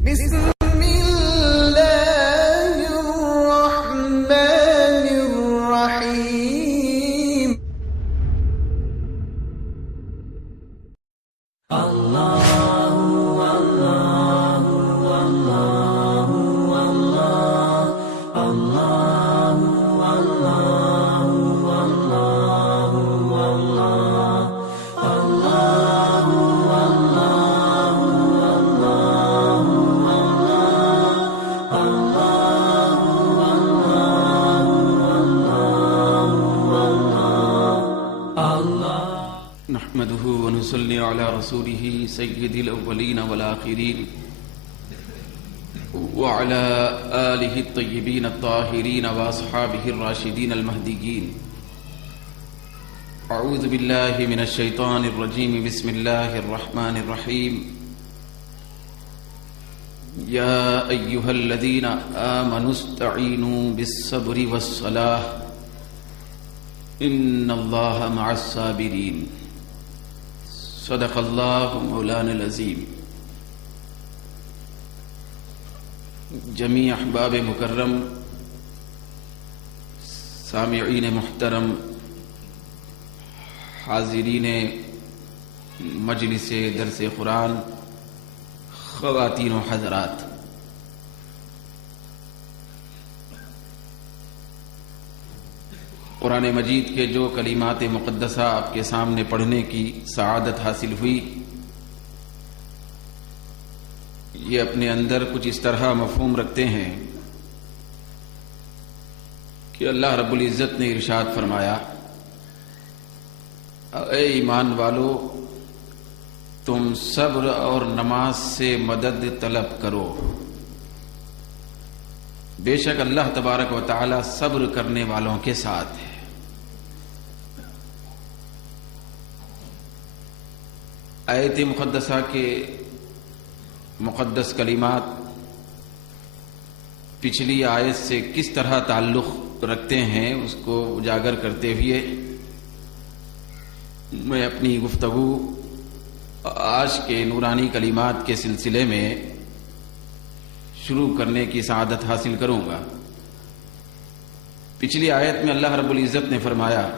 بسم الله الرحمن الرحيم. نحمده ونصلي على رسوله سيد الأولين والآخرين وعلى آله الطيبين الطاهرين وأصحابه الراشدين المهديين. أعوذ بالله من الشيطان الرجيم. بسم الله الرحمن الرحيم. يا أيها الذين آمنوا استعينوا بالصبر والصلاة إن الله مع الصابرين. صدق اللہ مولانا العظیم. جمیع احباب مکرم، سامعین محترم، حاضرین مجلس درس قرآن، خواتین و حضرات، قرآن مجید کے جو کلمات مقدسہ آپ کے سامنے پڑھنے کی سعادت حاصل ہوئی، یہ اپنے اندر کچھ اس طرح مفہوم رکھتے ہیں کہ اللہ رب العزت نے ارشاد فرمایا، اے ایمان والو تم صبر اور نماز سے مدد طلب کرو، بے شک اللہ تبارک و تعالی صبر کرنے والوں کے ساتھ ہے۔ آیت مقدسہ کے مقدس کلمات پچھلی آیت سے کس طرح تعلق رکھتے ہیں اس کو اجاگر کرتے ہوئے میں اپنی گفتگو آج کے نورانی کلمات کے سلسلے میں شروع کرنے کی سعادت حاصل کروں گا۔ پچھلی آیت میں اللہ رب العزت نے فرمایا،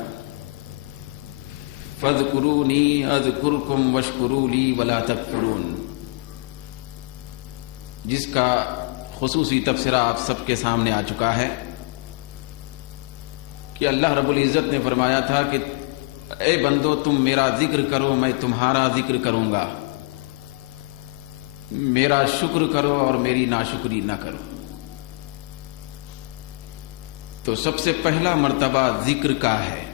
فَاذْكُرُونِي أَذْكُرْكُمْ وَاشْكُرُوا لِي وَلَا تَكْفُرُونَ، جس کا خصوصی تبصرہ آپ سب کے سامنے آ چکا ہے کہ اللہ رب العزت نے فرمایا تھا کہ اے بندو تم میرا ذکر کرو، میں تمہارا ذکر کروں گا، میرا شکر کرو اور میری ناشکری نہ کرو۔ تو سب سے پہلا مرتبہ ذکر کا ہے،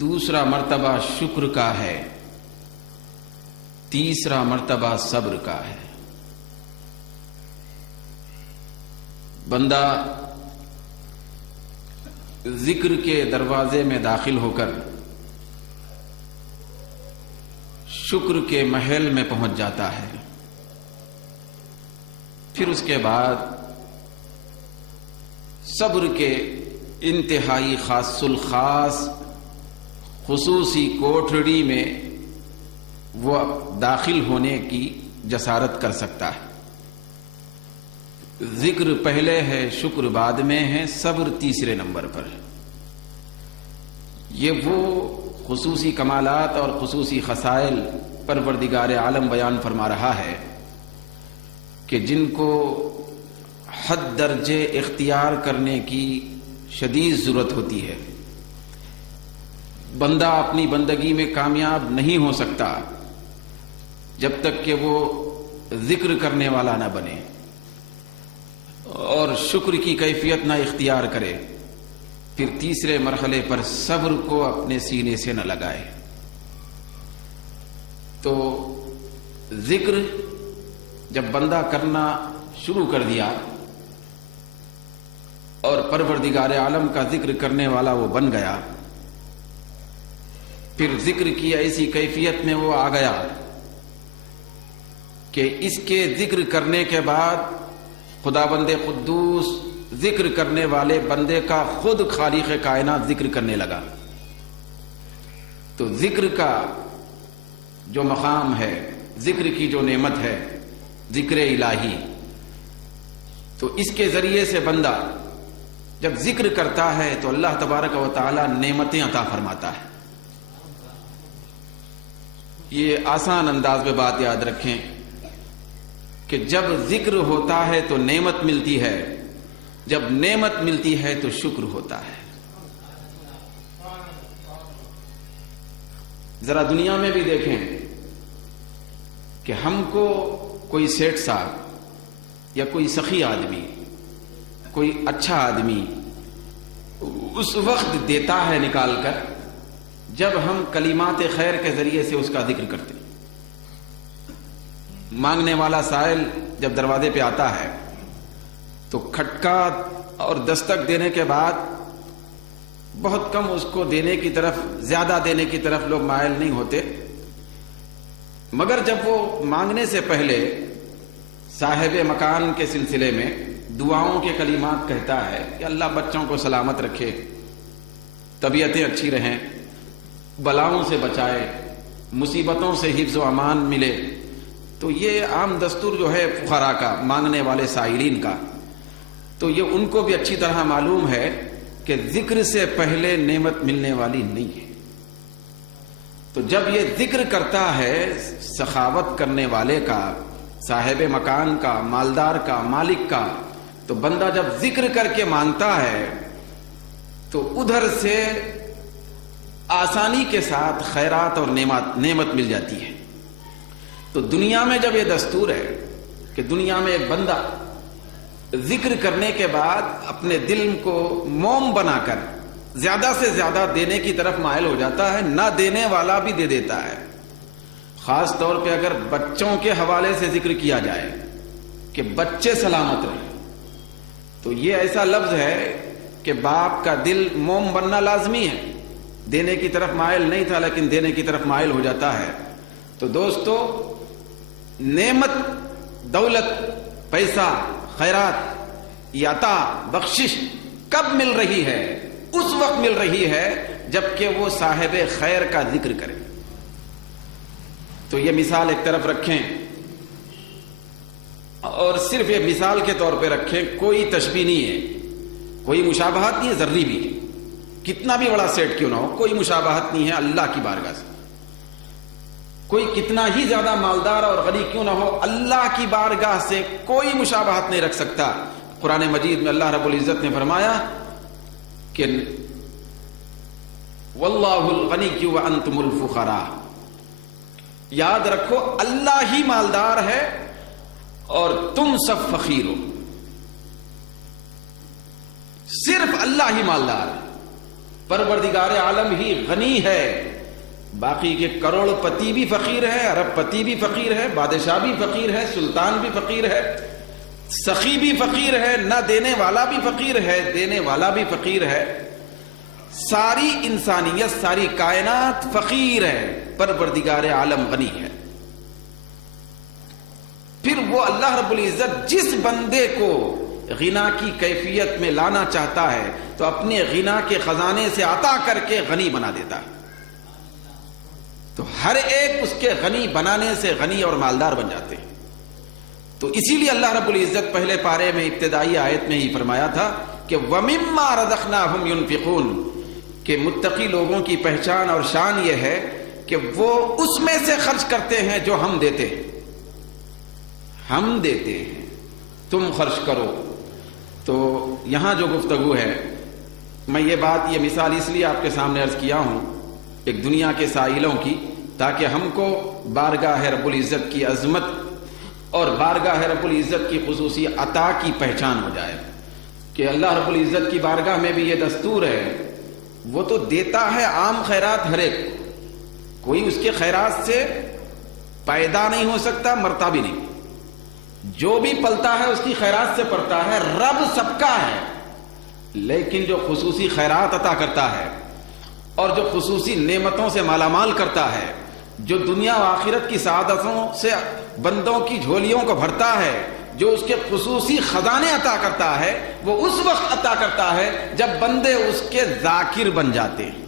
دوسرا مرتبہ شکر کا ہے، تیسرا مرتبہ صبر کا ہے۔ بندہ ذکر کے دروازے میں داخل ہو کر شکر کے محل میں پہنچ جاتا ہے، پھر اس کے بعد صبر کے انتہائی خاص الخاص خصوصی کوٹھڑی میں وہ داخل ہونے کی جسارت کر سکتا ہے۔ ذکر پہلے ہے، شکر بعد میں ہے، صبر تیسرے نمبر پر ہے۔ یہ وہ خصوصی کمالات اور خصوصی خصائل پروردگار عالم بیان فرما رہا ہے کہ جن کو حد درجے اختیار کرنے کی شدید ضرورت ہوتی ہے۔ بندہ اپنی بندگی میں کامیاب نہیں ہو سکتا جب تک کہ وہ ذکر کرنے والا نہ بنے اور شکر کی کیفیت نہ اختیار کرے، پھر تیسرے مرحلے پر صبر کو اپنے سینے سے نہ لگائے۔ تو ذکر جب بندہ کرنا شروع کر دیا اور پروردگار عالم کا ذکر کرنے والا وہ بن گیا، پھر ذکر کی ایسی کیفیت میں وہ آ گیا کہ اس کے ذکر کرنے کے بعد خداوند قدوس ذکر کرنے والے بندے کا خود خالق کائنات ذکر کرنے لگا۔ تو ذکر کا جو مقام ہے، ذکر کی جو نعمت ہے، ذکر الہی، تو اس کے ذریعے سے بندہ جب ذکر کرتا ہے تو اللہ تبارک و تعالی نعمتیں عطا فرماتا ہے۔ یہ آسان انداز میں بات یاد رکھیں کہ جب ذکر ہوتا ہے تو نعمت ملتی ہے، جب نعمت ملتی ہے تو شکر ہوتا ہے۔ ذرا دنیا میں بھی دیکھیں کہ ہم کو کوئی سیٹھ صاحب یا کوئی سخی آدمی، کوئی اچھا آدمی اس وقت دیتا ہے نکال کر جب ہم کلمات خیر کے ذریعے سے اس کا ذکر کرتے ہیں۔ مانگنے والا سائل جب دروازے پہ آتا ہے تو کھٹکا اور دستک دینے کے بعد بہت کم اس کو دینے کی طرف، زیادہ دینے کی طرف لوگ مائل نہیں ہوتے، مگر جب وہ مانگنے سے پہلے صاحب مکان کے سلسلے میں دعاؤں کے کلمات کہتا ہے کہ اللہ بچوں کو سلامت رکھے، طبیعتیں اچھی رہیں، بلاؤں سے بچائے، مصیبتوں سے حفظ و امان ملے، تو یہ عام دستور جو ہے فقراء کا، مانگنے والے سائلین کا، تو یہ ان کو بھی اچھی طرح معلوم ہے کہ ذکر سے پہلے نعمت ملنے والی نہیں ہے۔ تو جب یہ ذکر کرتا ہے سخاوت کرنے والے کا، صاحب مکان کا، مالدار کا، مالک کا، تو بندہ جب ذکر کر کے مانگتا ہے تو ادھر سے آسانی کے ساتھ خیرات اور نعمت مل جاتی ہے۔ تو دنیا میں جب یہ دستور ہے کہ دنیا میں ایک بندہ ذکر کرنے کے بعد اپنے دل کو موم بنا کر زیادہ سے زیادہ دینے کی طرف مائل ہو جاتا ہے، نہ دینے والا بھی دے دیتا ہے۔ خاص طور پہ اگر بچوں کے حوالے سے ذکر کیا جائے کہ بچے سلامت رہیں، تو یہ ایسا لفظ ہے کہ باپ کا دل موم بننا لازمی ہے۔ دینے کی طرف مائل نہیں تھا لیکن دینے کی طرف مائل ہو جاتا ہے۔ تو دوستو، نعمت، دولت، پیسہ، خیرات، عطا، بخشش کب مل رہی ہے؟ اس وقت مل رہی ہے جبکہ وہ صاحب خیر کا ذکر کرے۔ تو یہ مثال ایک طرف رکھیں اور صرف یہ مثال کے طور پہ رکھیں، کوئی تشبیہ نہیں ہے، کوئی مشابہت نہیں ہے، ذرری بھی، کتنا بھی بڑا سیٹ کیوں نہ ہو، کوئی مشابہت نہیں ہے اللہ کی بارگاہ سے۔ کوئی کتنا ہی زیادہ مالدار اور غنی کیوں نہ ہو، اللہ کی بارگاہ سے کوئی مشابہت نہیں رکھ سکتا۔ قرآن مجید میں اللہ رب العزت نے فرمایا کہ واللہ الغنی وانتم الفقراء، یاد رکھو اللہ ہی مالدار ہے اور تم سب فقیر ہو۔ صرف اللہ ہی مالدار ہے، پروردگار عالم ہی غنی ہے، باقی کے کروڑ پتی بھی فقیر ہے، ارب پتی بھی فقیر ہے، بادشاہ بھی فقیر ہے، سلطان بھی فقیر ہے، سخی بھی فقیر ہے، نہ دینے والا بھی فقیر ہے، دینے والا بھی فقیر ہے۔ ساری انسانیت، ساری کائنات فقیر ہے، پروردگار عالم غنی ہے۔ پھر وہ اللہ رب العزت جس بندے کو غنا کی کیفیت میں لانا چاہتا ہے تو اپنے غنا کے خزانے سے عطا کر کے غنی بنا دیتا ہے۔ تو ہر ایک اس کے غنی بنانے سے غنی اور مالدار بن جاتے ہیں۔ تو اسی لیے اللہ رب العزت پہلے پارے میں ابتدائی آیت میں ہی فرمایا تھا کہ وَمِمَّا رَزَقْنَاهُمْ يُنْفِقُونَ، کہ متقی لوگوں کی پہچان اور شان یہ ہے کہ وہ اس میں سے خرچ کرتے ہیں جو ہم دیتے ہیں۔ ہم دیتے ہیں، تم خرچ کرو۔ تو یہاں جو گفتگو ہے، میں یہ بات، یہ مثال اس لیے آپ کے سامنے عرض کیا ہوں ایک دنیا کے سائلوں کی، تاکہ ہم کو بارگاہ رب العزت کی عظمت اور بارگاہ رب العزت کی خصوصی عطا کی پہچان ہو جائے کہ اللہ رب العزت کی بارگاہ میں بھی یہ دستور ہے، وہ تو دیتا ہے عام خیرات ہر ایک، کوئی اس کے خیرات سے پیدا نہیں ہو سکتا، مرتا بھی نہیں، جو بھی پلتا ہے اس کی خیرات سے پڑتا ہے، رب سب کا ہے۔ لیکن جو خصوصی خیرات عطا کرتا ہے اور جو خصوصی نعمتوں سے مالا مال کرتا ہے، جو دنیا و آخرت کی سعادتوں سے بندوں کی جھولیوں کو بھرتا ہے، جو اس کے خصوصی خزانے عطا کرتا ہے، وہ اس وقت عطا کرتا ہے جب بندے اس کے ذاکر بن جاتے ہیں۔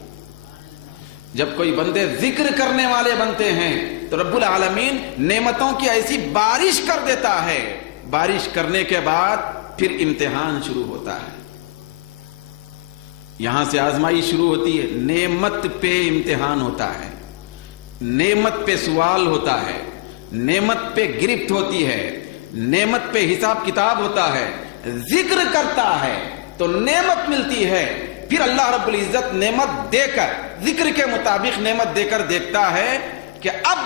جب کوئی بندے ذکر کرنے والے بنتے ہیں تو رب العالمین نعمتوں کی ایسی بارش کر دیتا ہے، بارش کرنے کے بعد پھر امتحان شروع ہوتا ہے، یہاں سے آزمائی شروع ہوتی ہے، نعمت پہ امتحان ہوتا ہے، نعمت پہ سوال ہوتا ہے، نعمت پہ گرفت ہوتی ہے، نعمت پہ حساب کتاب ہوتا ہے، ذکر کرتا ہے تو نعمت ملتی ہے، پھر اللہ رب العزت نعمت دے کر، ذکر کے مطابق نعمت دے کر دیکھتا ہے کہ اب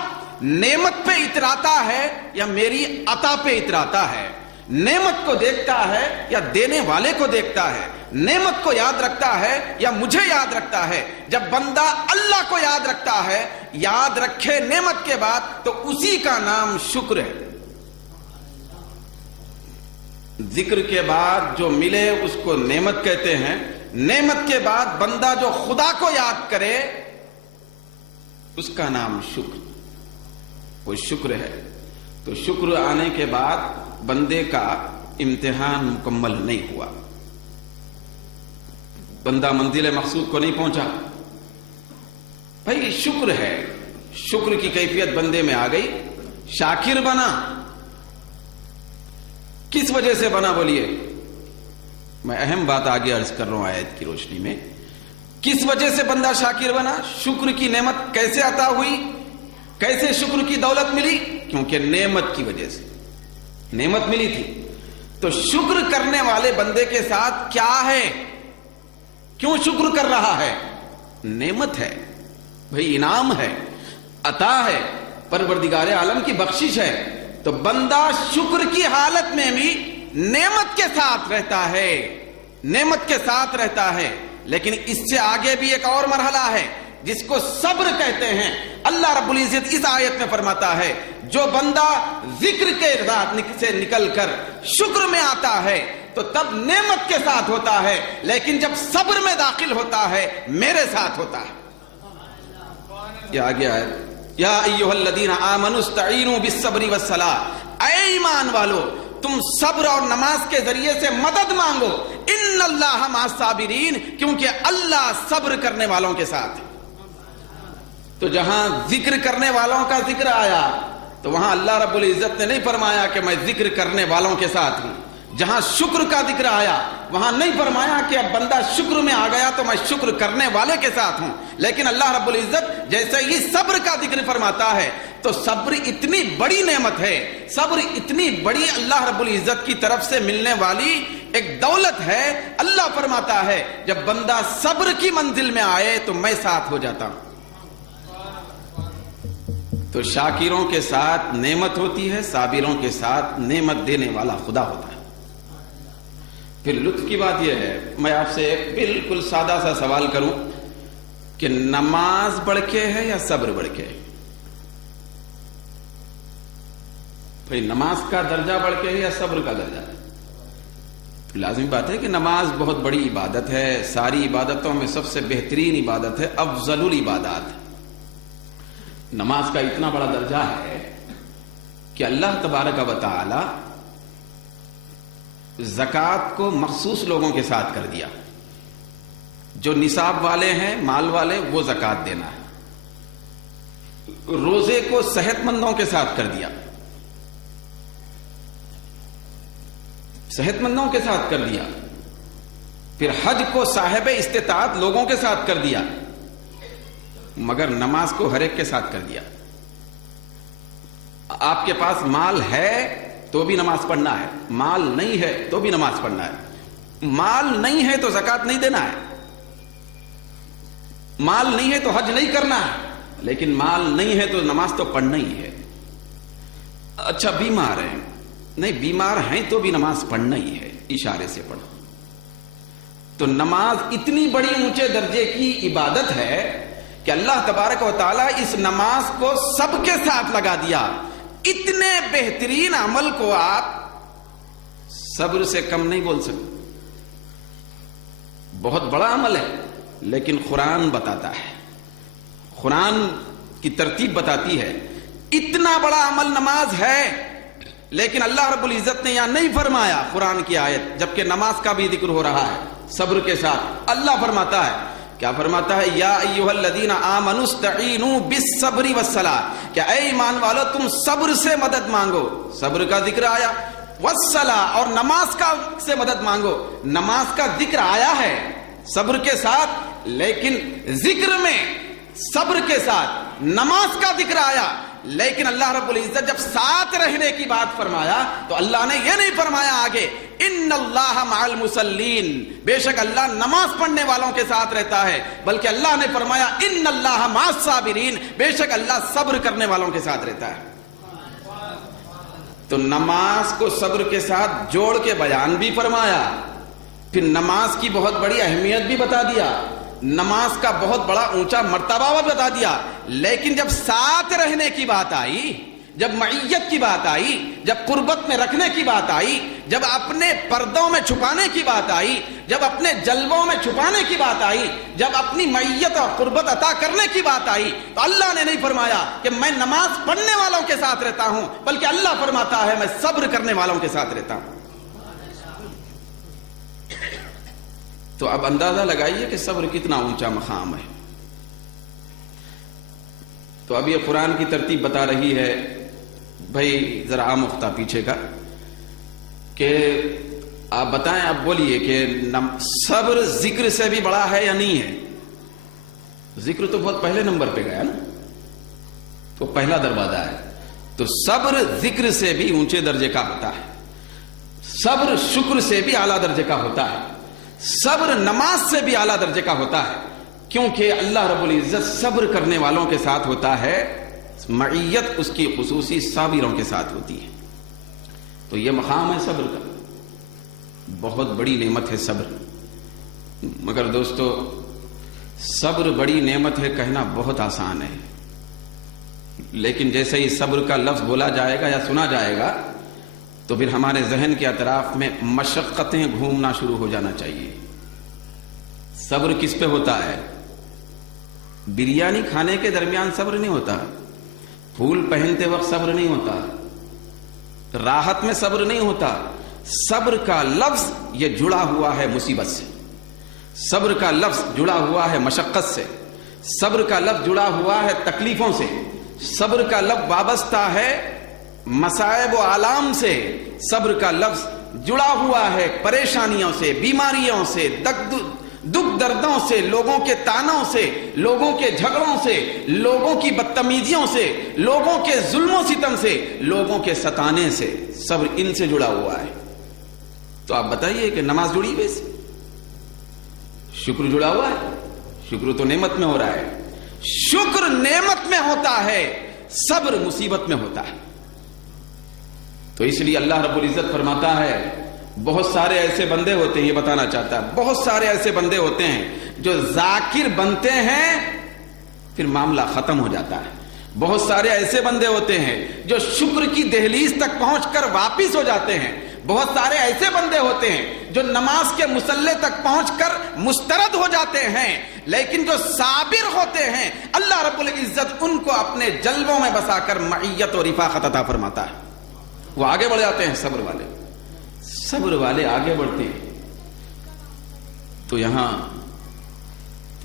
نعمت پہ اتراتا ہے یا میری عطا پہ اتراتا ہے، نعمت کو دیکھتا ہے یا دینے والے کو دیکھتا ہے، نعمت کو یاد رکھتا ہے یا مجھے یاد رکھتا ہے۔ جب بندہ اللہ کو یاد رکھتا ہے، یاد رکھے نعمت کے بعد، تو اسی کا نام شکر ہے۔ ذکر کے بعد جو ملے اس کو نعمت کہتے ہیں، نعمت کے بعد بندہ جو خدا کو یاد کرے اس کا نام شکر، وہ شکر ہے۔ تو شکر آنے کے بعد بندے کا امتحان مکمل نہیں ہوا، بندہ منزل مقصود کو نہیں پہنچا۔ بھائی شکر ہے، شکر کی کیفیت بندے میں آ گئی، شاکر بنا۔ کس وجہ سے بنا بولیے؟ میں اہم بات آگے عرض کر رہا ہوں آیت کی روشنی میں۔ کس وجہ سے بندہ شاکر بنا؟ شکر کی نعمت کیسے عطا ہوئی؟ کیسے شکر کی دولت ملی؟ کیونکہ نعمت کی وجہ سے نعمت ملی تھی۔ تو شکر کرنے والے بندے کے ساتھ کیا ہے؟ کیوں شکر کر رہا ہے؟ نعمت ہے بھائی، انعام ہے، عطا ہے، پروردگار عالم کی بخشش ہے۔ تو بندہ شکر کی حالت میں بھی نعمت کے ساتھ رہتا ہے، نعمت کے ساتھ رہتا ہے۔ لیکن اس سے آگے بھی ایک اور مرحلہ ہے جس کو صبر کہتے ہیں۔ اللہ رب العزت اس آیت میں فرماتا ہے جو بندہ ذکر کے ذات سے نکل کر شکر میں آتا ہے تو تب نعمت کے ساتھ ہوتا ہے، لیکن جب صبر میں داخل ہوتا ہے میرے ساتھ ہوتا ہے۔ یہ آگے آئے، یا ایھا الذین آمنوا استعینوا بالصبر والصلاۃ، اے ایمان والو تم صبر اور نماز کے ذریعے سے مدد مانگو، ان اللہ مع الصابرین، کیونکہ اللہ صبر کرنے والوں کے ساتھ ہے۔ تو جہاں ذکر کرنے والوں کا ذکر آیا تو وہاں اللہ رب العزت نے نہیں فرمایا کہ میں ذکر کرنے والوں کے ساتھ ہوں۔ جہاں شکر کا ذکر آیا وہاں نہیں فرمایا کہ اب بندہ شکر میں آ گیا تو میں شکر کرنے والے کے ساتھ ہوں۔ لیکن اللہ رب العزت جیسے ہی صبر کا ذکر فرماتا ہے تو صبر اتنی بڑی نعمت ہے، صبر اتنی بڑی اللہ رب العزت کی طرف سے ملنے والی ایک دولت ہے۔ اللہ فرماتا ہے جب بندہ صبر کی منزل میں آئے تو میں ساتھ ہو جاتا ہوں۔ تو شاکروں کے ساتھ نعمت ہوتی ہے، صابروں کے ساتھ نعمت دینے والا خدا ہوتا ہے۔ پھر لطف کی بات یہ ہے، میں آپ سے ایک بالکل سادہ سا سوال کروں کہ نماز بڑھ کے ہے یا صبر بڑھ کے ہے؟ بھئی نماز کا درجہ بڑھ کے ہے یا صبر کا درجہ ہے؟ لازمی بات ہے کہ نماز بہت بڑی عبادت ہے، ساری عبادتوں میں سب سے بہترین عبادت ہے، افضل العبادات۔ نماز کا اتنا بڑا درجہ ہے کہ اللہ تبارک و تعالی زکوٰۃ کو مخصوص لوگوں کے ساتھ کر دیا۔ جو نصاب والے ہیں، مال والے، وہ زکوٰۃ دینا ہے۔ روزے کو صحت مندوں کے ساتھ کر دیا، صحت مندوں کے ساتھ کر دیا۔ پھر حج کو صاحب استطاعت لوگوں کے ساتھ کر دیا، مگر نماز کو ہر ایک کے ساتھ کر دیا۔ آپ کے پاس مال ہے تو بھی نماز پڑھنا ہے، مال نہیں ہے تو بھی نماز پڑھنا ہے۔ مال نہیں ہے تو زکوٰۃ نہیں دینا ہے، مال نہیں ہے تو حج نہیں کرنا ہے، لیکن مال نہیں ہے تو نماز تو پڑھنا ہی ہے۔ اچھا بیمار ہیں، نہیں بیمار ہیں تو بھی نماز پڑھنا ہی ہے، اشارے سے پڑھو۔ تو نماز اتنی بڑی اونچے درجے کی عبادت ہے کہ اللہ تبارک و تعالیٰ اس نماز کو سب کے ساتھ لگا دیا۔ اتنے بہترین عمل کو آپ صبر سے کم نہیں بول سکتے۔ بہت بڑا عمل ہے، لیکن قرآن بتاتا ہے، قرآن کی ترتیب بتاتی ہے اتنا بڑا عمل نماز ہے، لیکن اللہ رب العزت نے یہاں نہیں فرمایا قرآن کی آیت، جبکہ نماز کا بھی ذکر ہو رہا ہے صبر کے ساتھ۔ اللہ فرماتا ہے کیا فرماتا ہے؟ یا ایھا الذین آمنوا استعینوا بالصبر والصلاۃ، کہ اے ایمان والو تم صبر سے مدد مانگو، صبر کا ذکر آیا، والصلاۃ اور نماز کا سے مدد مانگو، نماز کا ذکر آیا ہے صبر کے ساتھ، لیکن ذکر میں صبر کے ساتھ نماز کا ذکر آیا، لیکن اللہ رب العزت جب ساتھ رہنے کی بات فرمایا تو اللہ نے یہ نہیں فرمایا آگے ان اللہ مع المصلین، بے شک اللہ نماز پڑھنے والوں کے ساتھ رہتا ہے، بلکہ اللہ نے فرمایا ان اللہ مع الصابرین، بے شک اللہ صبر کرنے والوں کے ساتھ رہتا ہے۔ تو نماز کو صبر کے ساتھ جوڑ کے بیان بھی فرمایا، پھر نماز کی بہت بڑی اہمیت بھی بتا دیا، نماز کا بہت بڑا اونچا مرتبہ بھی بتا دیا، لیکن جب ساتھ رہنے کی بات آئی، جب معیت کی بات آئی، جب قربت میں رکھنے کی بات آئی، جب اپنے پردوں میں چھپانے کی بات آئی، جب اپنے جلووں میں چھپانے کی بات آئی، جب اپنی معیت اور قربت عطا کرنے کی بات آئی، تو اللہ نے نہیں فرمایا کہ میں نماز پڑھنے والوں کے ساتھ رہتا ہوں، بلکہ اللہ فرماتا ہے میں صبر کرنے والوں کے ساتھ رہتا ہوں۔ تو اب اندازہ لگائیے کہ صبر کتنا اونچا مقام ہے۔ تو اب یہ قرآن کی ترتیب بتا رہی ہے، بھائی ذرا آموختہ پیچھے کا، کہ آپ بتائیں، آپ بولیے کہ صبر ذکر سے بھی بڑا ہے یا نہیں ہے؟ ذکر تو بہت پہلے نمبر پہ گیا نا، تو پہلا دروازہ ہے، تو صبر ذکر سے بھی اونچے درجے کا ہوتا ہے، صبر شکر سے بھی اعلیٰ درجے کا ہوتا ہے، صبر نماز سے بھی اعلیٰ درجے کا ہوتا ہے، کیونکہ اللہ رب العزت صبر کرنے والوں کے ساتھ ہوتا ہے، معیت اس کی خصوصی صابروں کے ساتھ ہوتی ہے۔ تو یہ مقام ہے صبر کا، بہت بڑی نعمت ہے صبر۔ مگر دوستو، صبر بڑی نعمت ہے کہنا بہت آسان ہے، لیکن جیسے ہی صبر کا لفظ بولا جائے گا یا سنا جائے گا تو پھر ہمارے ذہن کے اطراف میں مشقتیں گھومنا شروع ہو جانا چاہیے۔ صبر کس پہ ہوتا ہے؟ بریانی کھانے کے درمیان صبر نہیں ہوتا، پھول پہنتے وقت صبر نہیں ہوتا، راحت میں صبر نہیں ہوتا۔ صبر کا لفظ یہ جڑا ہوا ہے مصیبت سے، صبر کا لفظ جڑا ہوا ہے مشقت سے، صبر کا لفظ جڑا ہوا ہے تکلیفوں سے، صبر کا لفظ وابستہ ہے مصائب و آلام سے، صبر کا لفظ جڑا ہوا ہے پریشانیوں سے، بیماریوں سے، دکھ دردوں سے، لوگوں کے تانوں سے، لوگوں کے جھگڑوں سے، لوگوں کی بدتمیزیوں سے، لوگوں کے ظلم و ستم سے، لوگوں کے ستانے سے، صبر ان سے جڑا ہوا ہے۔ تو آپ بتائیے کہ نماز جڑی ہوئی سے، شکر جڑا ہوا ہے، شکر تو نعمت میں ہو رہا ہے، شکر نعمت میں ہوتا ہے، صبر مصیبت میں ہوتا ہے۔ تو اس لیے اللہ رب العزت فرماتا ہے، بہت سارے ایسے بندے ہوتے ہیں، یہ بتانا چاہتا ہے، بہت سارے ایسے بندے ہوتے ہیں جو ذاکر بنتے ہیں پھر معاملہ ختم ہو جاتا ہے، بہت سارے ایسے بندے ہوتے ہیں جو شکر کی دہلیز تک پہنچ کر واپس ہو جاتے ہیں، بہت سارے ایسے بندے ہوتے ہیں جو نماز کے مصلے تک پہنچ کر مسترد ہو جاتے ہیں، لیکن جو صابر ہوتے ہیں اللہ رب العزت ان کو اپنے جلووں میں بسا کر معیت اور رفاقت عطا فرماتا ہے، وہ آگے بڑھ جاتے ہیں۔ صبر والے آگے بڑھتے ہیں۔ تو یہاں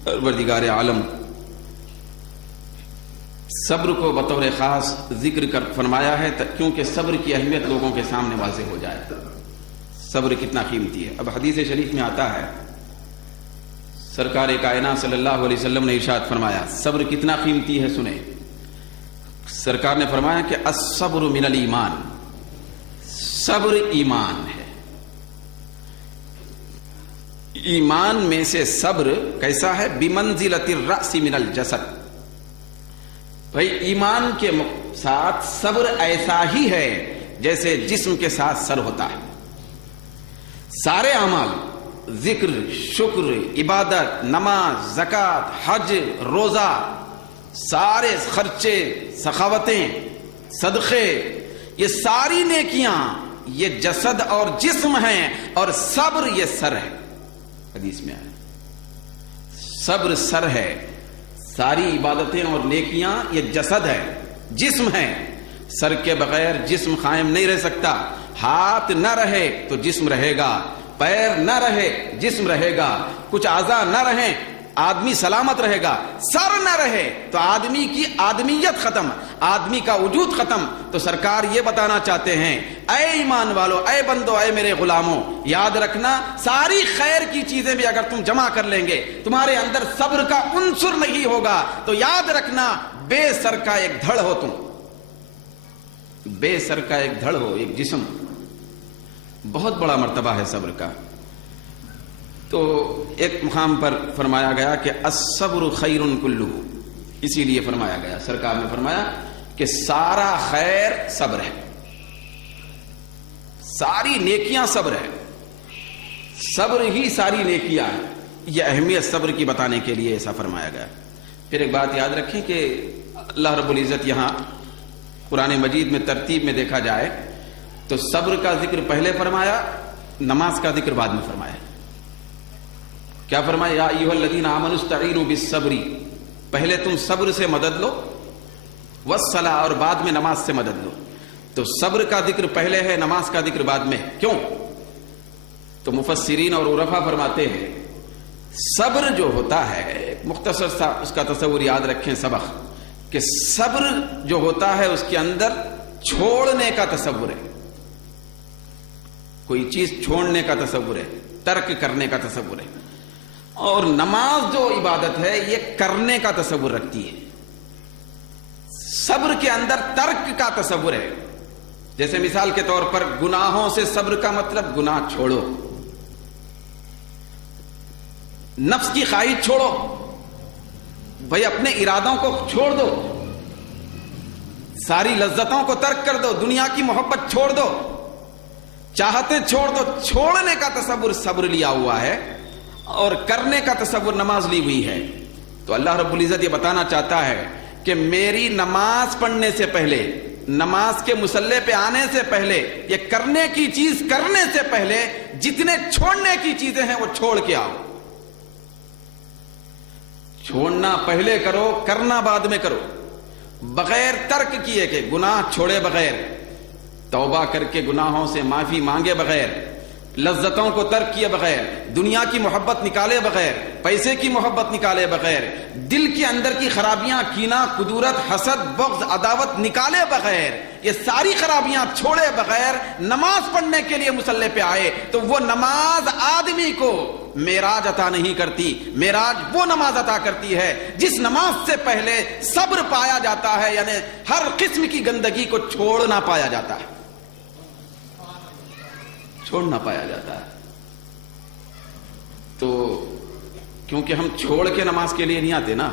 پروردگار عالم صبر کو بطور خاص ذکر کر فرمایا ہے کیونکہ صبر کی اہمیت لوگوں کے سامنے واضح ہو جائے، صبر کتنا قیمتی ہے۔ اب حدیث شریف میں آتا ہے، سرکار کائنات صلی اللہ علیہ وسلم نے ارشاد فرمایا صبر کتنا قیمتی ہے، سنیں۔ سرکار نے فرمایا کہ الصبر من الایمان، صبر ایمان ہے۔ ایمان میں سے صبر کیسا ہے؟ بمنزلۃ الرأس من الجسد، بھائی ایمان کے ساتھ صبر ایسا ہی ہے جیسے جسم کے ساتھ سر ہوتا ہے۔ سارے اعمال، ذکر، شکر، عبادت، نماز، زکوٰۃ، حج، روزہ، سارے خرچے، سخاوتیں، صدقے، یہ ساری نیکیاں یہ جسد اور جسم ہیں، اور صبر یہ سر ہے۔ حدیث میں آیا صبر سر ہے، ساری عبادتیں اور نیکیاں یہ جسد ہے، جسم ہے۔ سر کے بغیر جسم قائم نہیں رہ سکتا، ہاتھ نہ رہے تو جسم رہے گا، پیر نہ رہے جسم رہے گا، کچھ اعضاء نہ رہیں آدمی سلامت رہے گا. سر نہ رہے تو آدمی کی آدمیت ختم, آدمی کا وجود ختم. تو سرکار یہ بتانا چاہتے ہیں, اے ایمان والو, اے بندو, اے میرے غلاموں, یاد رکھنا ساری خیر کی چیزیں بھی اگر تم جمع کر لیں گے, تمہارے اندر صبر کا عنصر نہیں ہوگا تو یاد رکھنا بے سر کا ایک دھڑ ہو تم, بے سر کا ایک دھڑ ہو, ایک جسم. بہت بڑا مرتبہ ہے صبر کا. تو ایک مقام پر فرمایا گیا کہ الصبر خیر کلہ, اسی لیے فرمایا گیا, سرکار نے فرمایا کہ سارا خیر صبر ہے, ساری نیکیاں صبر ہے, صبر ہی ساری نیکیاں ہیں. یہ اہمیت صبر کی بتانے کے لیے ایسا فرمایا گیا. پھر ایک بات یاد رکھیں کہ اللہ رب العزت یہاں قرآن مجید میں ترتیب میں دیکھا جائے تو صبر کا ذکر پہلے فرمایا, نماز کا ذکر بعد میں فرمایا. کیا فرمایا؟ یا ایھا الذین آمنوا استعینوا بالصبر, پہلے تم صبر سے مدد لو, والصلاۃ, اور بعد میں نماز سے مدد لو. تو صبر کا ذکر پہلے ہے, نماز کا ذکر بعد میں. کیوں؟ تو مفسرین اور عرفا فرماتے ہیں صبر جو ہوتا ہے, مختصر سا اس کا تصور یاد رکھیں سبق, کہ صبر جو ہوتا ہے اس کے اندر چھوڑنے کا تصور ہے, کوئی چیز چھوڑنے کا تصور ہے, ترک کرنے کا تصور ہے. اور نماز جو عبادت ہے یہ کرنے کا تصور رکھتی ہے. صبر کے اندر ترک کا تصور ہے. جیسے مثال کے طور پر گناہوں سے صبر کا مطلب گناہ چھوڑو, نفس کی خواہش چھوڑو, بھائی اپنے ارادوں کو چھوڑ دو, ساری لذتوں کو ترک کر دو, دنیا کی محبت چھوڑ دو, چاہتے چھوڑ دو. چھوڑنے کا تصور صبر لیا ہوا ہے اور کرنے کا تصور نماز لی ہوئی ہے. تو اللہ رب العزت یہ بتانا چاہتا ہے کہ میری نماز پڑھنے سے پہلے, نماز کے مصلی پہ آنے سے پہلے, یہ کرنے کی چیز کرنے سے پہلے جتنے چھوڑنے کی چیزیں ہیں وہ چھوڑ کے آؤ. چھوڑنا پہلے کرو, کرنا بعد میں کرو, بغیر ترک کیے کہ گناہ چھوڑے بغیر, توبہ کر کے گناہوں سے معافی مانگے بغیر, لذتوں کو ترک کیے بغیر, دنیا کی محبت نکالے بغیر, پیسے کی محبت نکالے بغیر, دل کے اندر کی خرابیاں, کینہ, کدورت, حسد, بغض, عداوت نکالے بغیر, یہ ساری خرابیاں چھوڑے بغیر نماز پڑھنے کے لیے مصلی پہ آئے تو وہ نماز آدمی کو معراج عطا نہیں کرتی. معراج وہ نماز عطا کرتی ہے جس نماز سے پہلے صبر پایا جاتا ہے, یعنی ہر قسم کی گندگی کو چھوڑنا پایا جاتا ہے, چھوڑنا پایا جاتا ہے. تو کیونکہ ہم چھوڑ کے نماز کے لیے نہیں آتے نا,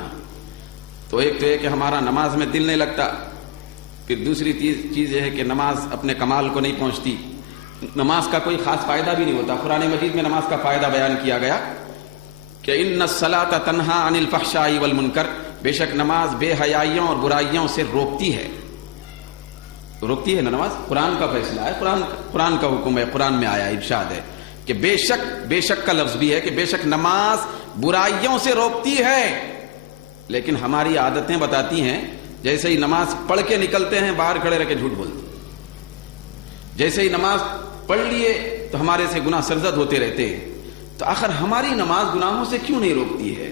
تو ایک تو یہ کہ ہمارا نماز میں دل نہیں لگتا, پھر دوسری چیز یہ ہے کہ نماز اپنے کمال کو نہیں پہنچتی, نماز کا کوئی خاص فائدہ بھی نہیں ہوتا. قرآن مجید میں نماز کا فائدہ بیان کیا گیا کہ ان الصلاۃ تنہا عن الفحشاء والمنکر, بے شک نماز بے حیائیوں اور برائیوں سے روکتی ہے. روکتی ہے نا نماز, قرآن کا فیصلہ ہے, قرآن کا حکم ہے, قرآن میں آیا ارشاد ہے کہ بے شک کا لفظ بھی ہے کہ بے شک نماز برائیوں سے روکتی ہے. لیکن ہماری عادتیں بتاتی ہیں جیسے ہی نماز پڑھ کے نکلتے ہیں باہر کھڑے رہ کے جھوٹ بولتے, جیسے ہی نماز پڑھ لیے تو ہمارے سے گناہ سرزد ہوتے رہتے ہیں. تو آخر ہماری نماز گناہوں سے کیوں نہیں روکتی ہے؟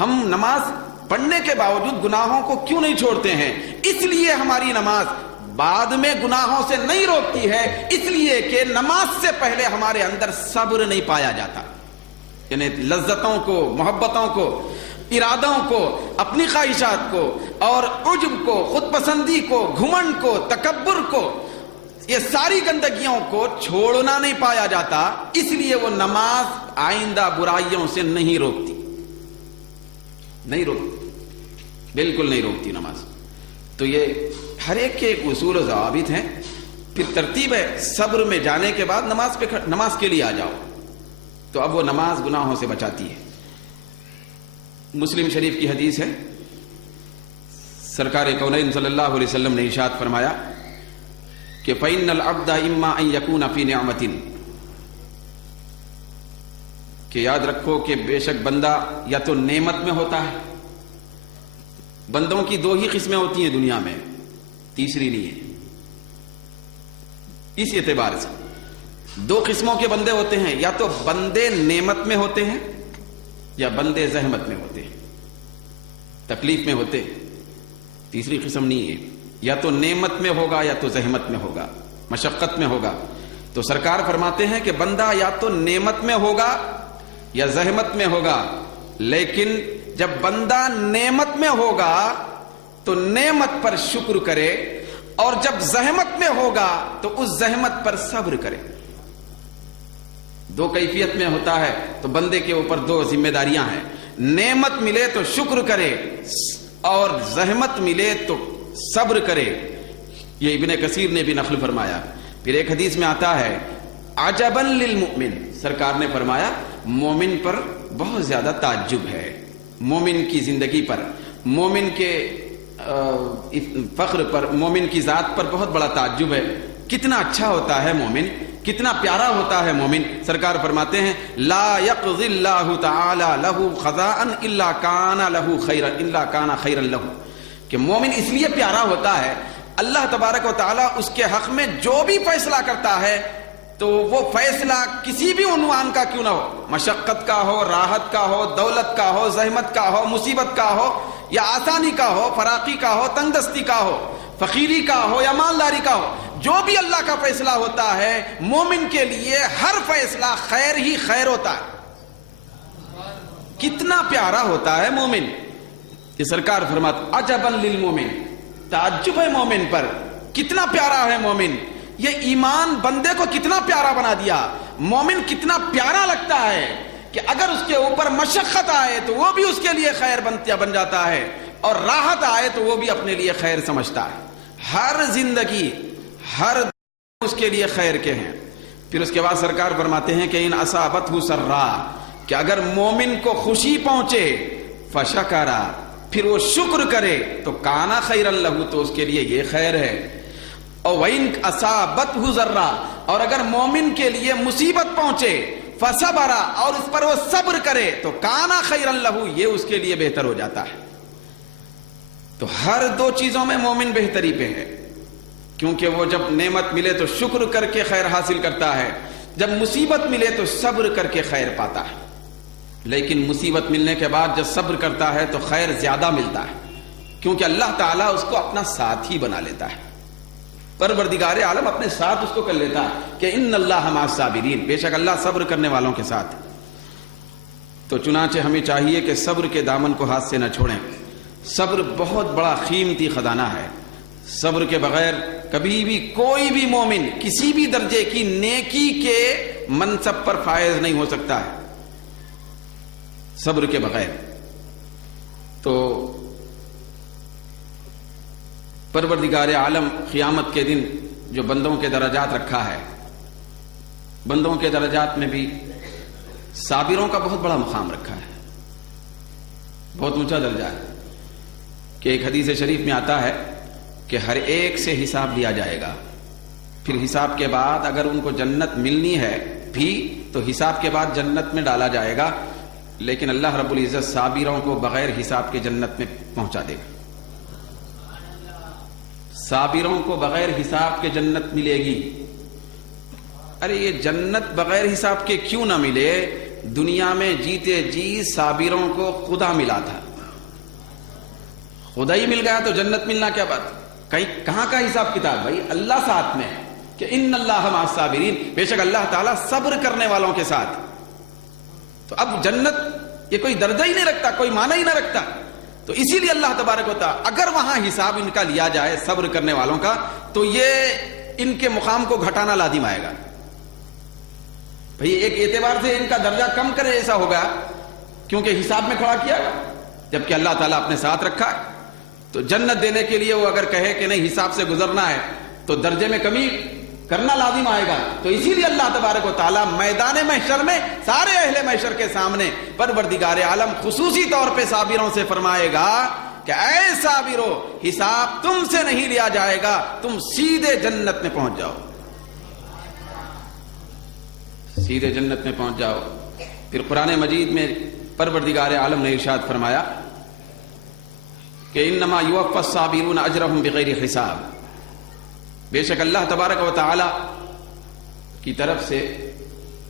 ہم نماز پڑھنے کے باوجود گناہوں کو کیوں نہیں چھوڑتے ہیں؟ اس لیے ہماری نماز بعد میں گناہوں سے نہیں روکتی ہے, اس لیے کہ نماز سے پہلے ہمارے اندر صبر نہیں پایا جاتا. یعنی لذتوں کو, محبتوں کو, ارادوں کو, اپنی خواہشات کو اور عجب کو, خود پسندی کو, گھمنڈ کو, تکبر کو, یہ ساری گندگیوں کو چھوڑنا نہیں پایا جاتا. اس لیے وہ نماز آئندہ برائیوں سے نہیں روکتی, نہیں روکتی, بالکل نہیں روکتی نماز. تو یہ ہر ایک کے ایک اصول و ضوابط ہیں. پھر ترتیب ہے صبر میں جانے کے بعد نماز کے لیے آ جاؤ. تو اب وہ نماز گناہوں سے بچاتی ہے. مسلم شریف کی حدیث ہے, سرکار کونین صلی اللہ علیہ وسلم نے ارشاد فرمایا کہ فَإِنَّ الْعَبْدَ إِمَّا أَن يَكُونَ فِي نِعْمَةٍ, کہ یاد رکھو کہ بے شک بندہ یا تو نعمت میں ہوتا ہے. بندوں کی دو ہی قسمیں ہوتی ہیں دنیا میں, تیسری نہیں ہے. اس اعتبار سے دو قسموں کے بندے ہوتے ہیں, یا تو بندے نعمت میں ہوتے ہیں یا بندے زحمت میں ہوتے، تکلیف میں ہوتے، تیسری قسم نہیں ہے، یا تو نعمت میں ہوگا یا تو زحمت میں ہوگا، مشقت میں ہوگا۔ تو سرکار فرماتے ہیں کہ بندہ یا تو نعمت میں ہوگا یا زحمت میں ہوگا، لیکن جب بندہ نعمت میں ہوگا تو نعمت پر شکر کرے، اور جب زحمت میں ہوگا تو اس زحمت پر صبر کرے۔ دو کیفیت میں ہوتا ہے تو بندے کے اوپر دو ذمہ داریاں ہیں، نعمت ملے تو شکر کرے اور زحمت ملے تو صبر کرے۔ یہ ابن کثیر نے بھی نقل فرمایا۔ پھر ایک حدیث میں آتا ہے عجبا للمؤمن، سرکار نے فرمایا مومن پر بہت زیادہ تعجب ہے، مومن کی زندگی پر، مومن کے فخر پر، مومن کی ذات پر بہت بڑا تعجب ہے۔ کتنا اچھا ہوتا ہے مومن، کتنا پیارا ہوتا ہے مومن۔ سرکار فرماتے ہیں لا یقضی اللہ تعالی لہ خزاء الا کان لہ خیرا، الا کان خیرا لہ، کہ مومن اس لیے پیارا ہوتا ہے، اللہ تبارک و تعالی اس کے حق میں جو بھی فیصلہ کرتا ہے تو وہ فیصلہ کسی بھی عنوان کا کیوں نہ ہو، مشقت کا ہو، راحت کا ہو، دولت کا ہو، زحمت کا ہو، مصیبت کا ہو یا آسانی کا ہو، فراقی کا ہو، تنگ دستی کا ہو، فقیری کا ہو یا مالداری کا ہو، جو بھی اللہ کا فیصلہ ہوتا ہے مومن کے لیے ہر فیصلہ خیر ہی خیر ہوتا ہے۔ کتنا پیارا ہوتا ہے مومن، یہ سرکار فرماتے عجبا للمومن، تعجب ہے مومن پر، کتنا پیارا ہے مومن۔ یہ ایمان بندے کو کتنا پیارا بنا دیا، مومن کتنا پیارا لگتا ہے کہ اگر اس کے اوپر مشقت آئے تو وہ بھی اس کے لیے خیر بن جاتا ہے، اور راحت آئے تو وہ بھی اپنے لیے خیر سمجھتا ہے۔ ہر زندگی، ہر اس کے لیے خیر کے ہیں۔ پھر اس کے بعد سرکار فرماتے ہیں کہ ان اصابتہ سرا، کہ اگر مومن کو خوشی پہنچے فشکرا، پھر وہ شکر کرے تو کانا خیرا لہ، تو اس کے لیے یہ خیر ہے۔ اور وَإِنْ أَصَابَتْهُ ضَرًّا، اور اگر مومن کے لیے مصیبت پہنچے فصبر، اور اس پر وہ صبر کرے تو کانا خیرا لہ، یہ اس کے لیے بہتر ہو جاتا ہے۔ تو ہر دو چیزوں میں مومن بہتری پہ ہے، کیونکہ وہ جب نعمت ملے تو شکر کر کے خیر حاصل کرتا ہے، جب مصیبت ملے تو صبر کر کے خیر پاتا ہے۔ لیکن مصیبت ملنے کے بعد جب صبر کرتا ہے تو خیر زیادہ ملتا ہے، کیونکہ اللہ تعالیٰ اس کو اپنا ساتھی بنا لیتا ہے، پروردگار عالم اپنے ساتھ اس کو کر لیتا ہے کہ ان اللہ مع الصابرین، بے شک اللہ صبر کرنے والوں کے ساتھ۔ تو چنانچہ ہمیں چاہیے کہ صبر کے دامن کو ہاتھ سے نہ چھوڑیں۔ صبر بہت بڑا قیمتی خزانہ ہے، صبر کے بغیر کبھی بھی کوئی بھی مومن کسی بھی درجے کی نیکی کے منصب پر فائز نہیں ہو سکتا ہے صبر کے بغیر۔ تو پروردگار عالم قیامت کے دن جو بندوں کے درجات رکھا ہے، بندوں کے درجات میں بھی صابروں کا بہت بڑا مقام رکھا ہے، بہت اونچا درجہ ہے، کہ ایک حدیث شریف میں آتا ہے کہ ہر ایک سے حساب لیا جائے گا، پھر حساب کے بعد اگر ان کو جنت ملنی ہے بھی تو حساب کے بعد جنت میں ڈالا جائے گا، لیکن اللہ رب العزت صابروں کو بغیر حساب کے جنت میں پہنچا دے گا۔ صابروں کو بغیر حساب کے جنت ملے گی۔ ارے یہ جنت بغیر حساب کے کیوں نہ ملے؟ دنیا میں جیتے جی صابروں کو خدا ملا تھا، خدا ہی مل گیا تو جنت ملنا کیا بات؟ کہاں کا حساب کتاب بھائی؟ اللہ ساتھ میں کہ ان اللہ مع الصابرین، بے شک اللہ تعالیٰ صبر کرنے والوں کے ساتھ۔ تو اب جنت یہ کوئی درجہ ہی نہیں رکھتا، کوئی معنی ہی نہ رکھتا۔ تو اسی لیے اللہ تبارک و تعالیٰ اگر وہاں حساب ان کا لیا جائے صبر کرنے والوں کا تو یہ ان کے مقام کو گھٹانا لازم آئے گا۔ بھئی ایک اعتبار سے ان کا درجہ کم کرے ایسا ہوگا کیونکہ حساب میں کھڑا کیا گا، جبکہ اللہ تعالیٰ اپنے ساتھ رکھا ہے۔ تو جنت دینے کے لیے وہ اگر کہے کہ نہیں حساب سے گزرنا ہے تو درجے میں کمی کرنا لازم آئے گا۔ تو اسی لیے اللہ تبارک و تعالیٰ میدان محشر میں سارے اہل محشر کے سامنے پروردگار عالم خصوصی طور پہ صابروں سے فرمائے گا کہ اے صابرو، حساب تم سے نہیں لیا جائے گا، تم سیدھے جنت میں پہنچ جاؤ، سیدھے جنت میں پہنچ جاؤ۔ پھر قرآن مجید میں پروردگار عالم نے ارشاد فرمایا کہ انما یوفی الصابرون اجرهم بغیر حساب، بے شک اللہ تبارک و تعالی کی طرف سے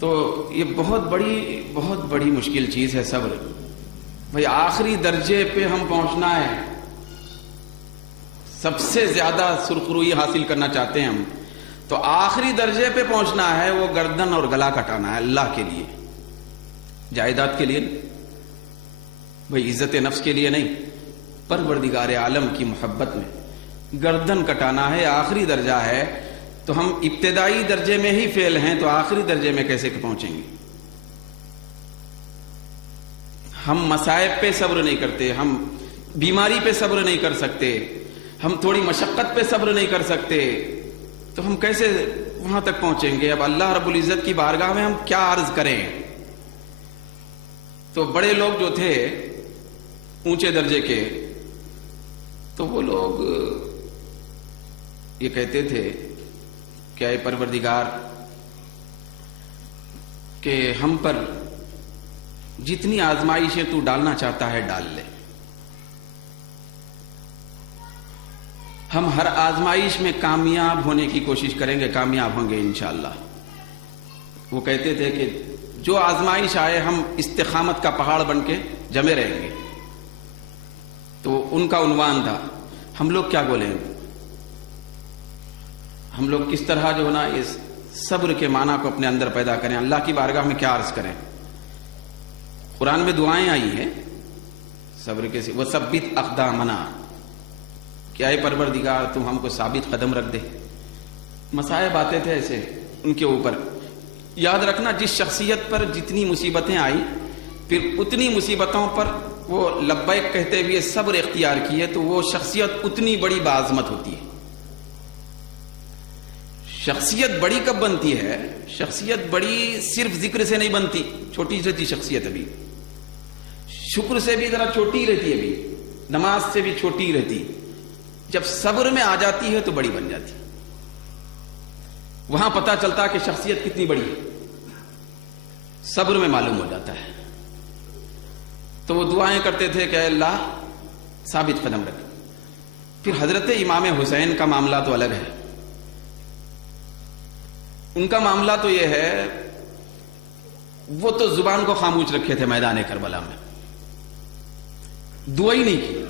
تو یہ بہت بڑی مشکل چیز ہے صبر. بھئی آخری درجے پہ ہم پہنچنا ہے، سب سے زیادہ سرخروئی حاصل کرنا چاہتے ہیں ہم، تو آخری درجے پہ پہنچنا ہے، وہ گردن اور گلا کٹانا ہے اللہ کے لیے، جائیداد کے لیے، بھئی عزت نفس کے لیے نہیں، پروردگار عالم کی محبت میں گردن کٹانا ہے. آخری درجہ ہے، تو ہم ابتدائی درجے میں ہی فیل ہیں تو آخری درجے میں کیسے پہنچیں گے؟ ہم مصائب پہ صبر نہیں کرتے، ہم بیماری پہ صبر نہیں کر سکتے، ہم تھوڑی مشقت پہ صبر نہیں کر سکتے، تو ہم کیسے وہاں تک پہنچیں گے؟ اب اللہ رب العزت کی بارگاہ میں ہم کیا عرض کریں؟ تو بڑے لوگ جو تھے اونچے درجے کے، تو وہ لوگ یہ کہتے تھے کہ اے پروردگار، کہ ہم پر جتنی آزمائشیں تو ڈالنا چاہتا ہے ڈال لے، ہم ہر آزمائش میں کامیاب ہونے کی کوشش کریں گے، کامیاب ہوں گے انشاءاللہ. وہ کہتے تھے کہ جو آزمائش آئے ہم استقامت کا پہاڑ بن کے جمے رہیں گے. تو ان کا عنوان تھا. ہم لوگ کیا بولیں؟ ہم لوگ کس طرح جو نا اس صبر کے معنی کو اپنے اندر پیدا کریں، اللہ کی بارگاہ میں کیا عرض کریں؟ قرآن میں دعائیں آئی ہیں صبر کے، وَثَبِّتْ أَقْدَامَنَا، کہ اے پروردگار تم ہم کو ثابت قدم رکھ دے. مصائب آتے تھے ایسے ان کے اوپر. یاد رکھنا، جس شخصیت پر جتنی مصیبتیں آئی، پھر اتنی مصیبتوں پر وہ لبیک کہتے ہوئے صبر اختیار کیے، تو وہ شخصیت اتنی بڑی بعظمت ہوتی ہے. شخصیت بڑی کب بنتی ہے؟ شخصیت بڑی صرف ذکر سے نہیں بنتی، چھوٹی رہتی شخصیت ابھی، شکر سے بھی ذرا چھوٹی رہتی ہے، ابھی نماز سے بھی چھوٹی رہتی، جب صبر میں آ جاتی ہے تو بڑی بن جاتی. وہاں پتہ چلتا کہ شخصیت کتنی بڑی ہے، صبر میں معلوم ہو جاتا ہے. تو وہ دعائیں کرتے تھے کہ اے اللہ ثابت قدم رکھ. پھر حضرت امام حسین کا معاملہ تو الگ ہے. ان کا معاملہ تو یہ ہے، وہ تو زبان کو خاموش رکھے تھے میدان کربلا میں، دعا ہی نہیں کی،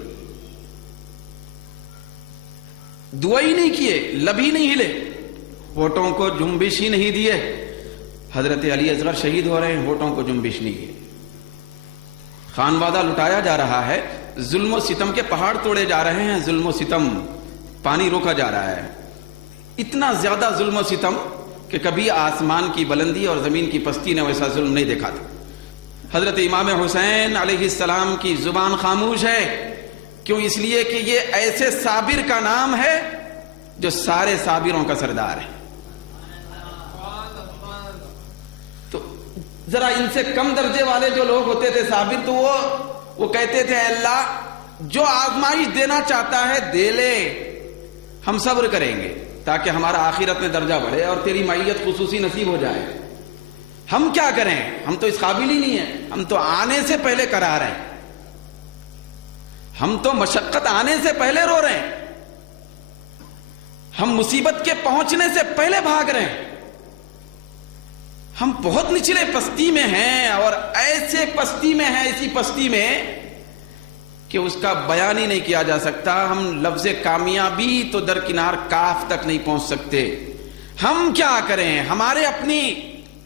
دعا ہی نہیں کیے، لب ہی نہیں ہلے، ہونٹوں کو جنبش ہی نہیں دیے. حضرت علی اصغر شہید ہو رہے ہیں، ہونٹوں کو جنبش نہیں دیے. خانوادہ لٹایا جا رہا ہے، ظلم و ستم کے پہاڑ توڑے جا رہے ہیں، ظلم و ستم، پانی روکا جا رہا ہے. اتنا زیادہ ظلم و ستم کہ کبھی آسمان کی بلندی اور زمین کی پستی نے ویسا ظلم نہیں دیکھا تھا. حضرت امام حسین علیہ السلام کی زبان خاموش ہے. کیوں؟ اس لیے کہ یہ ایسے صابر کا نام ہے جو سارے صابروں کا سردار ہے. تو ذرا ان سے کم درجے والے جو لوگ ہوتے تھے صابر، تو وہ کہتے تھے اے اللہ جو آزمائش دینا چاہتا ہے دے لے، ہم صبر کریں گے تاکہ ہمارا آخرت میں درجہ بڑھے اور تیری معیت خصوصی نصیب ہو جائے. ہم کیا کریں؟ ہم تو اس قابل ہی نہیں ہیں، ہم تو آنے سے پہلے کرا رہے ہیں، ہم تو مشقت آنے سے پہلے رو رہے ہیں، ہم مصیبت کے پہنچنے سے پہلے بھاگ رہے ہیں. ہم بہت نچلے پستی میں ہیں، اور ایسے پستی میں ہیں، ایسی پستی میں کہ اس کا بیان ہی نہیں کیا جا سکتا. ہم لفظ کامیابی تو درکنار کاف تک نہیں پہنچ سکتے. ہم کیا کریں؟ ہمارے اپنی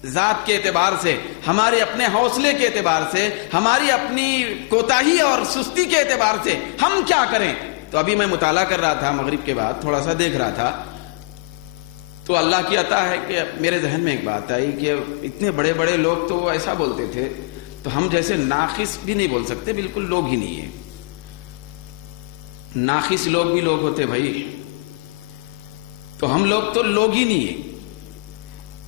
ذات کے اعتبار سے، ہمارے اپنے حوصلے کے اعتبار سے، ہماری اپنی کوتاہی اور سستی کے اعتبار سے ہم کیا کریں؟ تو ابھی میں مطالعہ کر رہا تھا مغرب کے بعد، تھوڑا سا دیکھ رہا تھا، تو اللہ کی عطا ہے کہ میرے ذہن میں ایک بات آئی کہ اتنے بڑے بڑے لوگ تو ایسا بولتے تھے، تو ہم جیسے ناقص بھی نہیں بول سکتے، بالکل لوگ ہی نہیں ہیں. ناقص لوگ بھی لوگ ہوتے بھائی، تو ہم لوگ تو لوگ ہی نہیں ہیں.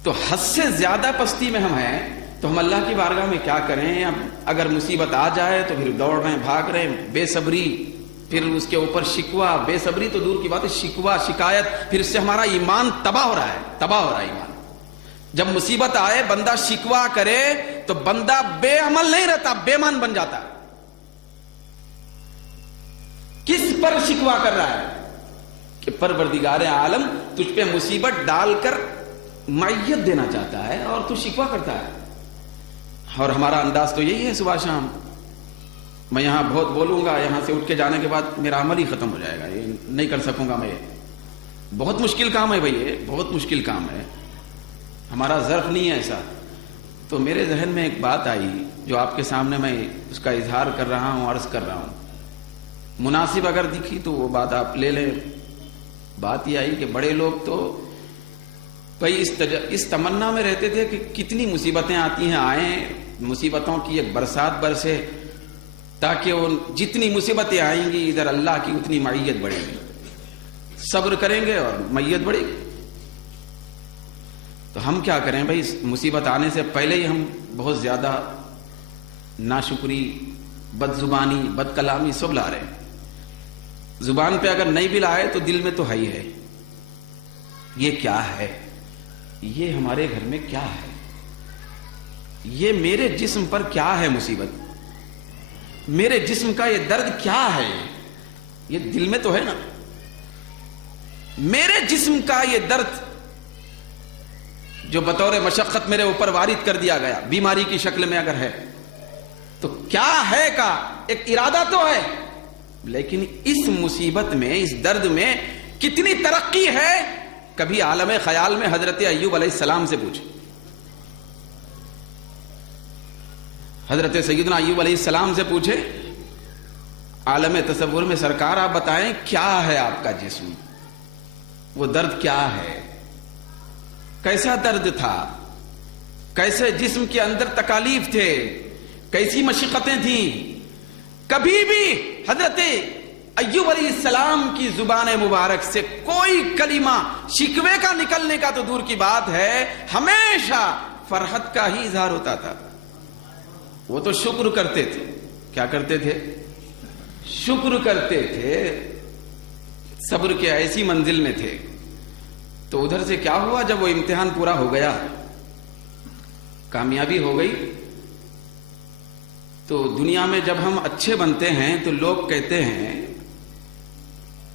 تو حد سے زیادہ پستی میں ہم ہیں، تو ہم اللہ کی بارگاہ میں کیا کریں؟ اب اگر مصیبت آ جائے تو پھر دوڑ رہے ہیں، بھاگ رہے ہیں، بے صبری، پھر اس کے اوپر شکوہ، بے صبری تو دور کی بات ہے، شکوہ، شکایت، پھر اس سے ہمارا ایمان تباہ ہو رہا ہے، تباہ ہو رہا ہے ایمان. جب مصیبت آئے بندہ شکوہ کرے تو بندہ بے عمل نہیں رہتا، بے ایمان بن جاتا. کس پر شکوہ کر رہا ہے؟ کہ پروردگار عالم تجھ پہ مصیبت ڈال کر معیت دینا چاہتا ہے اور تو شکوہ کرتا ہے. اور ہمارا انداز تو یہی ہے صبح شام. میں یہاں بہت بولوں گا, یہاں سے اٹھ کے جانے کے بعد میرا عمل ہی ختم ہو جائے گا, یہ نہیں کر سکوں گا میں. بہت مشکل کام ہے بھائی, یہ بہت مشکل کام ہے, ہمارا ظرف نہیں ہے ایسا. تو میرے ذہن میں ایک بات آئی جو آپ کے سامنے میں اس کا اظہار کر رہا ہوں, عرض کر رہا ہوں. مناسب اگر دکھی تو وہ بات آپ لے لیں. بات یہ آئی کہ بڑے لوگ تو بھائی اس تمنا میں رہتے تھے کہ کتنی مصیبتیں آتی ہیں, آئیں, مصیبتوں کی ایک برسات برسے, تاکہ وہ جتنی مصیبتیں آئیں گی ادھر اللہ کی اتنی معیت بڑھے گی. صبر کریں گے اور معیت بڑھے گی. تو ہم کیا کریں بھائی, مصیبت آنے سے پہلے ہی ہم بہت زیادہ ناشکری, بد زبانی, بد کلامی سب لا رہے ہیں. زبان پہ اگر نہیں بھی لائے تو دل میں تو ہے ہی ہے. یہ کیا ہے, یہ ہمارے گھر میں کیا ہے, یہ میرے جسم پر کیا ہے مصیبت, میرے جسم کا یہ درد کیا ہے, یہ دل میں تو ہے نا. میرے جسم کا یہ درد جو بطور مشقت میرے اوپر وارد کر دیا گیا, بیماری کی شکل میں اگر ہے تو کیا ہے کا ایک ارادہ تو ہے, لیکن اس مصیبت میں, اس درد میں کتنی ترقی ہے, کبھی عالم خیال میں حضرت ایوب علیہ السلام سے پوچھ. حضرت سیدنا ایوب علیہ السلام سے پوچھے, عالم تصور میں سرکار آپ بتائیں کیا ہے آپ کا جسم, وہ درد کیا ہے, کیسا درد تھا, کیسے جسم کے اندر تکالیف تھے, کیسی مشقتیں تھیں. کبھی بھی حضرت ایوب علیہ السلام کی زبان مبارک سے کوئی کلمہ شکوے کا نکلنے کا تو دور کی بات ہے, ہمیشہ فرحت کا ہی اظہار ہوتا تھا. وہ تو شکر کرتے تھے. کیا کرتے تھے؟ شکر کرتے تھے. صبر کے ایسی منزل میں تھے. تو ادھر سے کیا ہوا, جب وہ امتحان پورا ہو گیا, کامیابی ہو گئی, تو دنیا میں جب ہم اچھے بنتے ہیں تو لوگ کہتے ہیں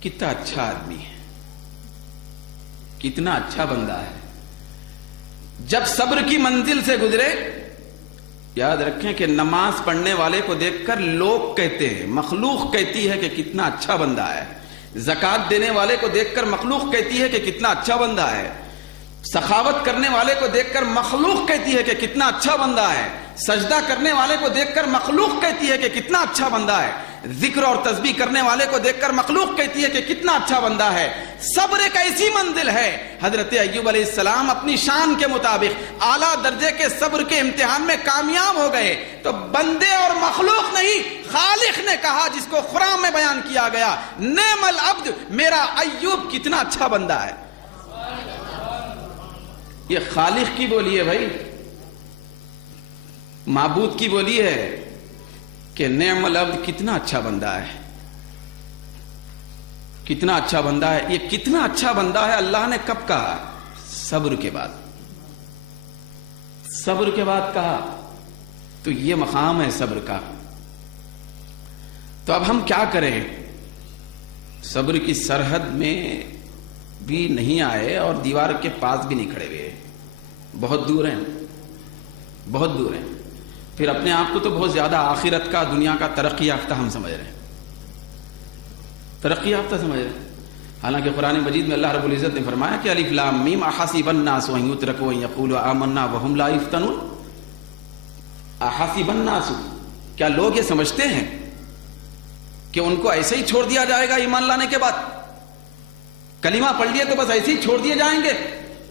کتنا اچھا آدمی ہے, کتنا اچھا بندہ ہے. جب صبر کی منزل سے گزرے, یاد رکھیں کہ نماز پڑھنے والے کو دیکھ کر لوگ کہتے ہیں, مخلوق کہتی ہے کہ کتنا اچھا بندہ ہے. زکات دینے والے کو دیکھ کر مخلوق کہتی ہے کہ کتنا اچھا بندہ ہے. سخاوت کرنے والے کو دیکھ کر مخلوق کہتی ہے کہ کتنا اچھا بندہ ہے. سجدہ کرنے والے کو دیکھ کر مخلوق کہتی ہے کہ کتنا اچھا بندہ ہے. ذکر اور تسبیح کرنے والے کو دیکھ کر مخلوق کہتی ہے کہ کتنا اچھا بندہ ہے. صبر ایک ایسی منزل ہے. حضرت ایوب علیہ السلام اپنی شان کے مطابق اعلیٰ درجے کے صبر کے امتحان میں کامیاب ہو گئے. تو بندے اور مخلوق نہیں, خالق نے کہا, جس کو قرآن میں بیان کیا گیا, نعم العبد, میرا ایوب کتنا اچھا بندہ ہے. یہ خالق کی بولی ہے بھائی, معبود کی بولی ہے کہ نعم العبد, کتنا اچھا بندہ ہے, کتنا اچھا بندہ ہے. یہ کتنا اچھا بندہ ہے اللہ نے کب کہا؟ صبر کے بعد. صبر کے بعد کہا. تو یہ مقام ہے صبر کا. تو اب ہم کیا کریں؟ صبر کی سرحد میں بھی نہیں آئے اور دیوار کے پاس بھی نہیں کھڑے ہوئے, بہت دور ہیں, بہت دور ہیں. پھر اپنے آپ کو تو بہت زیادہ آخرت کا, دنیا کا ترقی یافتہ ہم سمجھ رہے ہیں, ترقی یافتہ سمجھ رہے ہیں. حالانکہ قرآن مجید میں اللہ رب العزت نے فرمایا کہ الف لام میم احسب الناس ان یترکوا ان یقولوا آمنا وهم لا یفتنون. احسب الناس, کیا لوگ یہ سمجھتے ہیں کہ ان کو ایسے ہی چھوڑ دیا جائے گا ایمان لانے کے بعد؟ کلمہ پڑھ لیے تو بس ایسے ہی چھوڑ دیے جائیں گے؟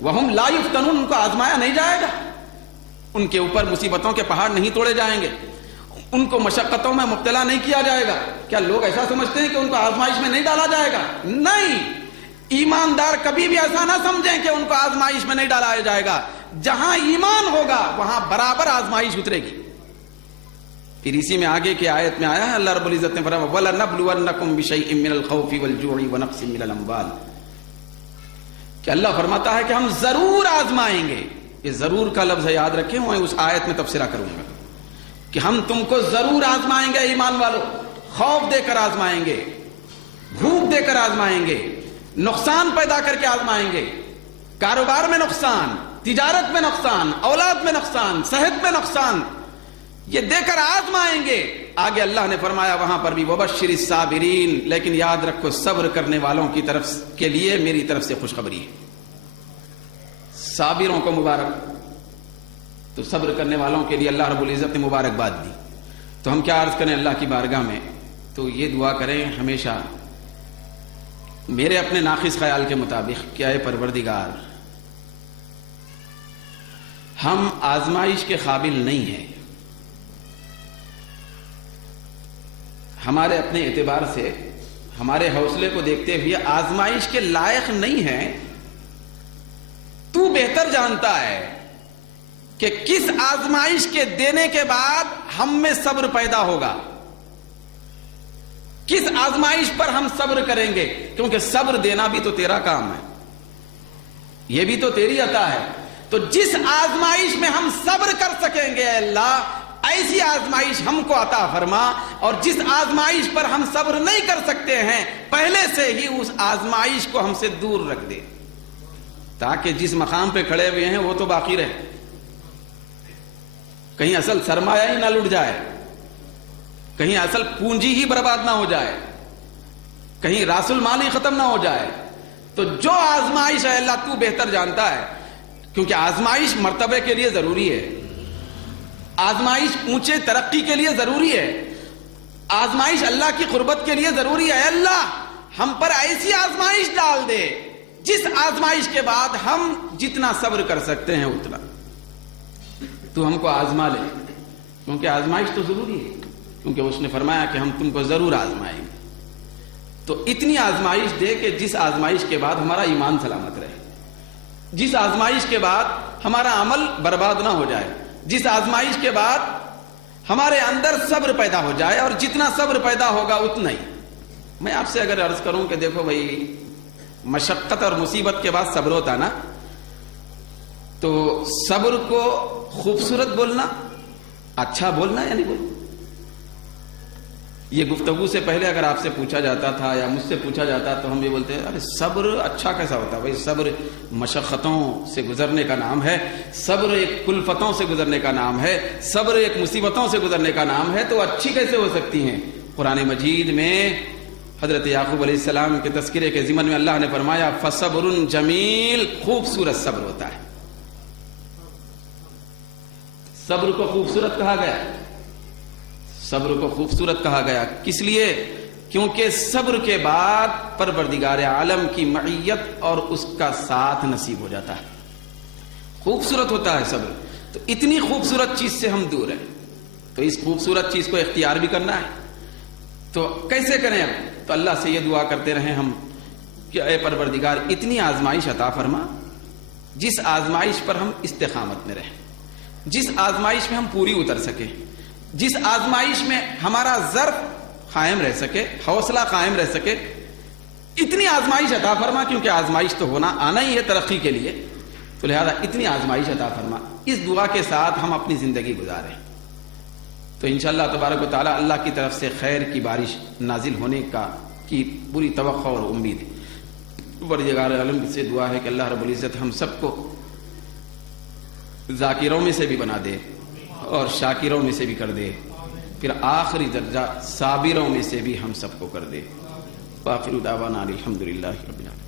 وهم لا یفتنون, ان کو آزمایا نہیں جائے گا, ان کے اوپر مصیبتوں کے پہاڑ نہیں توڑے جائیں گے, ان کو مشقتوں میں مبتلا نہیں کیا جائے گا. کیا لوگ ایسا سمجھتے ہیں کہ ان کو آزمائش میں نہیں ڈالا جائے گا؟ نہیں, ایماندار کبھی بھی ایسا نہ سمجھیں کہ ان کو آزمائش میں نہیں ڈالا جائے گا. جہاں ایمان ہوگا وہاں برابر آزمائش اترے گی. پھر اسی میں آگے کی آیت میں آیا ہے, اللہ رب العزت نے فرمایا وَلَنَبْلُوَنَّكُمْ بِشَيْءٍ مِّنَ الْخَوْفِ وَالْجُوعِ وَنَقْصٍ مِّنَ الْأَمْوَالِ, کہ اللہ فرماتا ہے کہ ہم ضرور آزمائیں گے. یہ ضرور کا لفظ ہے, یاد رکھیں, میں اس آیت میں تبصرہ کروں گا کہ ہم تم کو ضرور آزمائیں گے ایمان والو. خوف دے کر آزمائیں گے, بھوک دے کر آزمائیں گے, نقصان پیدا کر کے آزمائیں گے, کاروبار میں نقصان, تجارت میں نقصان، اولاد میں نقصان، صحت میں نقصان، یہ دے کر آزمائیں گے. آگے اللہ نے فرمایا وہاں پر بھی وبشر الصابرین، لیکن یاد رکھو صبر کرنے والوں کی طرف کے لیے میری طرف سے خوشخبری ہے. صابروں کو مبارک. تو صبر کرنے والوں کے لیے اللہ رب العزت نے مبارکباد دی. تو ہم کیا عرض کریں اللہ کی بارگاہ میں؟ تو یہ دعا کریں ہمیشہ میرے اپنے ناقص خیال کے مطابق کہ اے پروردگار، ہم آزمائش کے قابل نہیں ہیں، ہمارے اپنے اعتبار سے ہمارے حوصلے کو دیکھتے ہوئے آزمائش کے لائق نہیں ہیں. تو بہتر جانتا ہے کہ کس آزمائش کے دینے کے بعد ہم میں صبر پیدا ہوگا، کس آزمائش پر ہم صبر کریں گے، کیونکہ صبر دینا بھی تو تیرا کام ہے، یہ بھی تو تیری عطا ہے. تو جس آزمائش میں ہم صبر کر سکیں گے اے اللہ، ایسی آزمائش ہم کو عطا فرما، اور جس آزمائش پر ہم صبر نہیں کر سکتے ہیں پہلے سے ہی اس آزمائش کو ہم سے دور رکھ دے، تاکہ جس مقام پہ کھڑے ہوئے ہیں وہ تو باقی رہے، کہیں اصل سرمایہ ہی نہ لٹ جائے، کہیں اصل پونجی ہی برباد نہ ہو جائے، کہیں راس المال ہی ختم نہ ہو جائے. تو جو آزمائش ہے اللہ تو بہتر جانتا ہے، کیونکہ آزمائش مرتبے کے لیے ضروری ہے، آزمائش اونچے ترقی کے لیے ضروری ہے، آزمائش اللہ کی قربت کے لیے ضروری ہے. اللہ ہم پر ایسی آزمائش ڈال دے جس آزمائش کے بعد ہم جتنا صبر کر سکتے ہیں اتنا. تو ہم کو آزما لے، کیونکہ آزمائش تو ضروری ہے، کیونکہ اس نے فرمایا کہ ہم تم کو ضرور آزمائیں گے. تو اتنی آزمائش دے کہ جس آزمائش کے بعد ہمارا ایمان سلامت رہے، جس آزمائش کے بعد ہمارا عمل برباد نہ ہو جائے، جس آزمائش کے بعد ہمارے اندر صبر پیدا ہو جائے، اور جتنا صبر پیدا ہوگا اتنا ہی. میں آپ سے اگر عرض کروں کہ دیکھو بھائی، مشقت اور مصیبت کے بعد صبر ہوتا نا، تو صبر کو خوبصورت بولنا، اچھا بولنا یا نہیں بولنا، یہ گفتگو سے پہلے اگر آپ سے پوچھا جاتا تھا یا مجھ سے پوچھا جاتا تو ہم یہ بولتے ہیں ارے صبر اچھا کیسا ہوتا ہے؟ بھائی صبر مشقتوں سے گزرنے کا نام ہے، صبر ایک کلفتوں سے گزرنے کا نام ہے، صبر ایک مصیبتوں سے گزرنے کا نام ہے، تو اچھی کیسے ہو سکتی ہیں؟ قرآن مجید میں حضرت یعقوب علیہ السلام کے تذکرے کے ضمن میں اللہ نے فرمایا فصبر جمیل، خوبصورت صبر ہوتا ہے. صبر کو خوبصورت کہا گیا، صبر کو خوبصورت کہا گیا کس لیے؟ کیونکہ صبر کے بعد پروردگار عالم کی معیت اور اس کا ساتھ نصیب ہو جاتا ہے. خوبصورت ہوتا ہے صبر. تو اتنی خوبصورت چیز سے ہم دور ہیں، تو اس خوبصورت چیز کو اختیار بھی کرنا ہے. تو کیسے کریں؟ اب تو اللہ سے یہ دعا کرتے رہیں ہم کہ اے پروردگار اتنی آزمائش عطا فرما جس آزمائش پر ہم استقامت میں رہیں، جس آزمائش میں ہم پوری اتر سکیں، جس آزمائش میں ہمارا ضرب قائم رہ سکے، حوصلہ قائم رہ سکے، اتنی آزمائش عطا فرما. کیونکہ آزمائش تو آنا ہی ہے ترقی کے لیے، تو لہذا اتنی آزمائش عطا فرما. اس دعا کے ساتھ ہم اپنی زندگی گزاریں تو انشاءاللہ تبارک و تعالی اللہ کی طرف سے خیر کی بارش نازل ہونے کی پوری توقع اور امید. پروردگار عالم سے دعا ہے کہ اللہ رب العزت ہم سب کو ذاکروں میں سے بھی بنا دے اور شاکروں میں سے بھی کر دے، پھر آخری درجہ صابروں میں سے بھی ہم سب کو کر دے. وآخر دعوانا الحمدللہ رب العالمین.